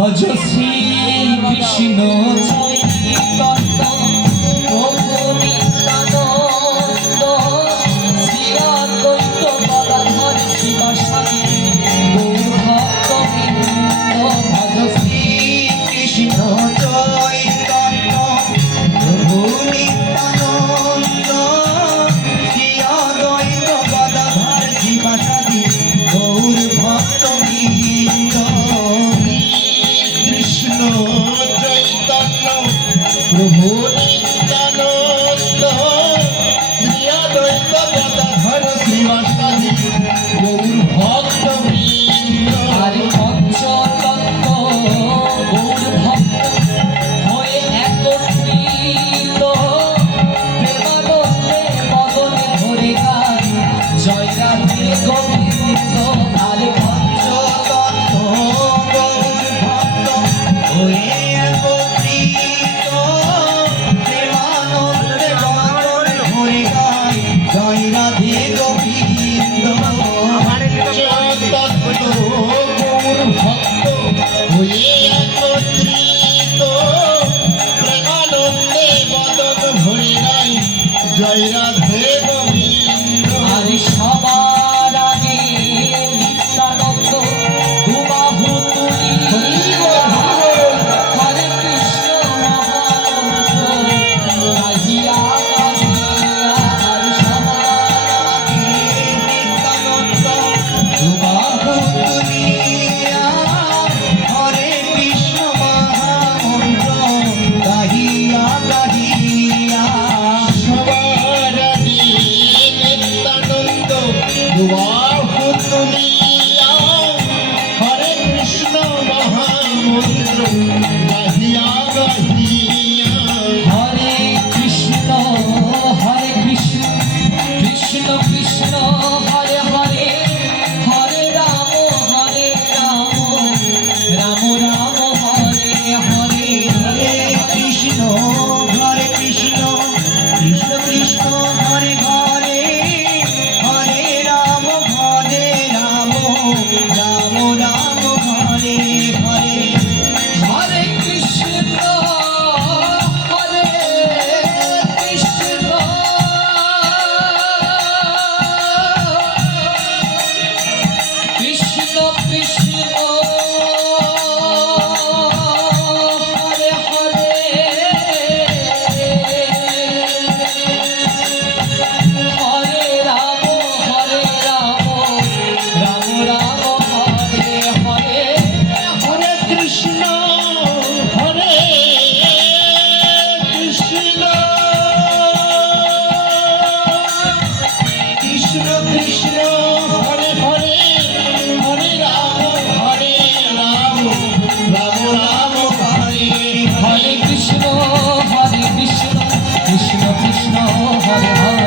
ভজ শ্রী কৃষ্ণ চৈতন্য প্রভু নিত্যানন্দ শ্রী অদ্বৈত গদাধর শিবাসাদি গৌর ভক্তবৃন্দ। ভজ শ্রী কৃষ্ণ চৈতন্য প্রভু নিত্যানন্দ শ্রী অদ্বৈত গদাধর শিবাসাদি গৌর ভক্তবৃন্দ। চৈতন্য প্রভু নিত্যানন্দ শ্রী অদ্বৈত গদাধর শিবাসাদি গৌর ভক্তবৃন্দ। আরে পঞ্চতত্ত্ব গৌর ভক্ত হয়ে একত্রিত প্রেমানন্দে মদনে ভরে গান জয় রাধে গোবিন্দ। আরে পঞ্চতত্ত্ব গৌর ভক্ত হয়ে একত্রিত প্রেমানন্দে মদনে ভরে গান জয় রাধে গোবিন্দ। পঞ্চতত্ত্ব গৌর ভক্ত হয়ে একত্রিত প্রেমানন্দে মদন ভরে গান জয় রাধে গোবিন্দ। আরে সবার আগে নিত্যানন্দ দুবাহু তুলি হরে কৃষ্ণ মহামন্ত্র গাহিয়া গাহিয়া। আরে সবার আগে নিত্যানন্দ দুবাহু তুলিয়া হরে কৃষ্ণ মহামন্ত্র গাহিয়া গাহিয়া। সবার আগে নিত্যানন্দ দুবাহু তুলিয়া হরে কৃষ্ণ মহামন্ত্র গাহিয়া গাহিয়া। হরে কৃষ্ণ কৃষ্ণ কৃষ্ণ হরে হরে হরে রাম রাম রাম হরে হরে। হরে কৃষ্ণ কৃষ্ণ কৃষ্ণ হরে হরে হরে রাম রাম রাম হরে হরে। হরে কৃষ্ণ কৃষ্ণ কৃষ্ণ হরে হরে হরে রাম রাম রাম হরে হরে। হরে কৃষ্ণ কৃষ্ণ কৃষ্ণ কৃষ্ণ হরে হরে হরে রাম রাম রাম হরে হরে। কৃষ্ণ কৃষ্ণ কৃষ্ণ কৃষ্ণ হরে হরে